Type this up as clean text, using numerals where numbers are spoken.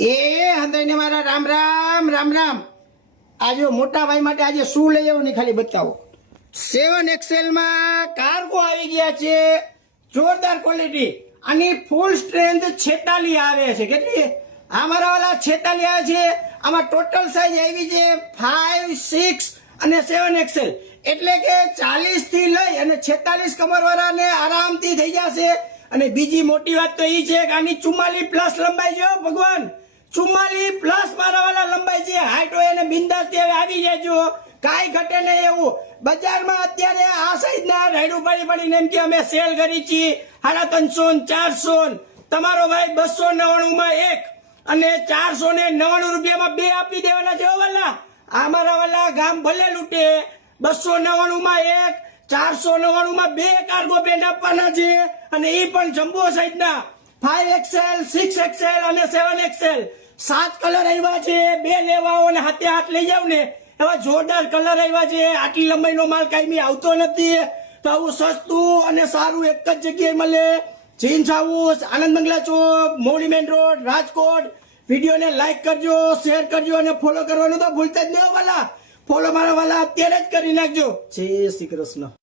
એ હંધાઈને મારા રામ રામ રામ રામ. આજે મોટા ભાઈ માટે આજે શું લઈ આવ્યો ને ખાલી બતાવો. 7 XL માં કાર્ગો આવી ગયા છે, જોરદાર ક્વોલિટી. આની ફૂલ સ્ટ્રેન્થ 46 આવે છે. કેટલી? અમારા વાળા 46 આવે છે. આમાં ટોટલ સાઈઝ આવી છે 5, 6 અને 7 XL. એટલે કે 40 થી લઈ અને 46 કમર વાળાને આરામથી થઈ જશે. અને બીજી મોટી વાત તો એ છે કે આની 44+ લંબાઈ છે. ભગવાન 44+ મારા વાળા લંબાઈ છે. હાઈટ હોય અને બિંદાસ આવી જજો, કાંઈ ઘટે નહીં એવું. બજારમાં અત્યારે આ સાઈઝના રાયડું પડીને એમ કે અમે સેલ કરી છીએ 350 400. તમારો ભાઈ 299 માં એક અને 499 રૂપિયામાં બે આપી દેવાના છે. વાલા અમારા વાલા ગામ ભલે લૂટે, 299 માં એક, 499 માં બે કાર્ગો પેન્ટ આપવાના છે. અને એ પણ જમ્બો સાઈઝના 5XL, 6XL અને 7XL. 7 કલર આવ્યા છે. બે લેવાઓ અને હાથે હાથ લઈ જાવ ને એવા જોરદાર કલર આવ્યા છે. આટલી લંબાઈનો માલ કાંઈ આવતો નથી. તો આવું સસ્તું અને સારું એક જ જગ્યાએ મળે. જીન્સ હાઉસ, આનંદ બંગલા ચોક, મોવડી મેન રોડ, રાજકોટ. વિડીયોને લાઈક કરજો, શેર કરજો અને ફોલો કરવાનું તો ભૂલતા જ નહીં વાલા. ફોલો મારા વાલા અત્યારે જ કરી નાખજો. જય શ્રી કૃષ્ણ.